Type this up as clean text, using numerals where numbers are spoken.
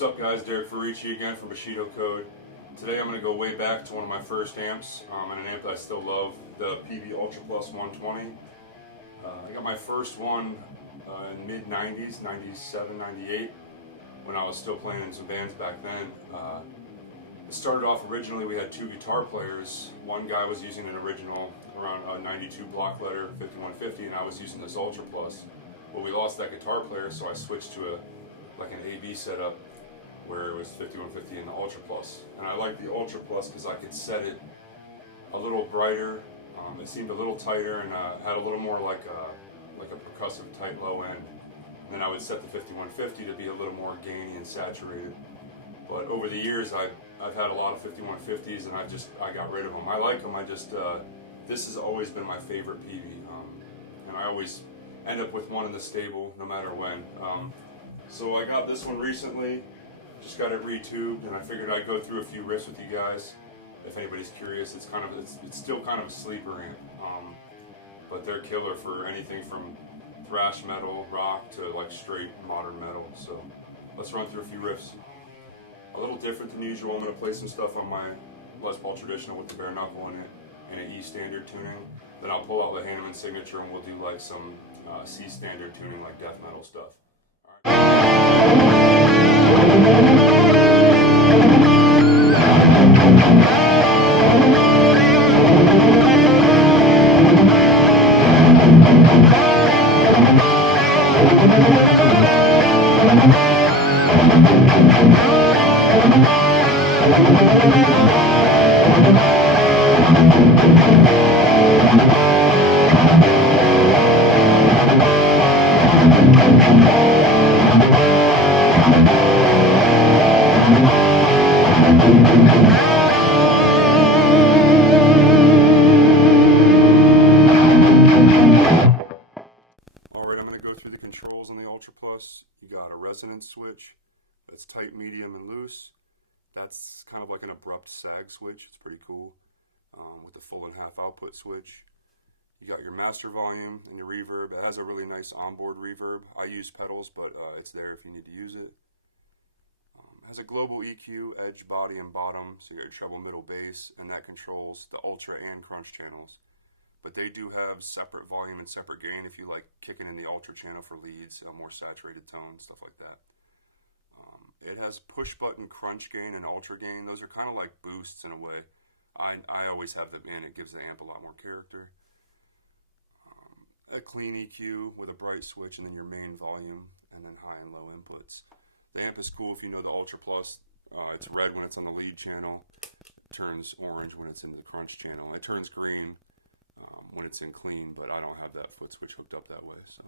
What's up guys, Derek Farici again from Bushido Code. Today I'm going to go way back to one of my first amps, and an amp that I still love, the Peavey Ultra Plus 120. I got my first one in mid-90s, 97, 98, when I was still playing in some bands back then. It started off originally, we had two guitar players. One guy was using an original around a 92 block letter 5150, and I was using this Ultra Plus. Well, we lost that guitar player, so I switched to like an AB setup where it was 5150 and the Ultra Plus. And I liked the Ultra Plus because I could set it a little brighter. It seemed a little tighter and had a little more like a percussive tight low end. And then I would set the 5150 to be a little more gainy and saturated. But over the years, I've had a lot of 5150s, and I got rid of them. I like them. This has always been my favorite Peavey, and I always end up with one in the stable, no matter when. So I got this one recently. Just got it retubed, and I figured I'd go through a few riffs with you guys. If anybody's curious, it's still kind of a sleeper amp, but they're killer for anything from thrash metal, rock to like straight modern metal. So let's run through a few riffs. A little different than usual. I'm going to play some stuff on my Les Paul Traditional with the Bareknuckle in it and an E standard tuning. Then I'll pull out the Hanneman signature and we'll do like some C standard tuning, like death metal stuff. Controls on the Ultra Plus. You got a resonance switch that's tight, medium, and loose. That's kind of like an abrupt sag switch. It's pretty cool, with the full and half output switch. You got your master volume and your reverb. It has a really nice onboard reverb. I use pedals, but it's there if you need to use it. It has a global EQ, edge, body, and bottom, so you got your treble, middle, bass, and that controls the ultra and crunch channels. But they do have separate volume and separate gain if you like kicking in the ultra channel for leads, a more saturated tone, stuff like that. It has push button crunch gain and ultra gain. Those are kind of like boosts in a way. I always have them in. It gives the amp a lot more character. A clean EQ with a bright switch, and then your main volume, and then high and low inputs. The amp is cool if you know the Ultra Plus. It's red when it's on the lead channel. It turns orange when it's in the crunch channel. It turns green when it's in clean, but I don't have that foot switch hooked up that way. So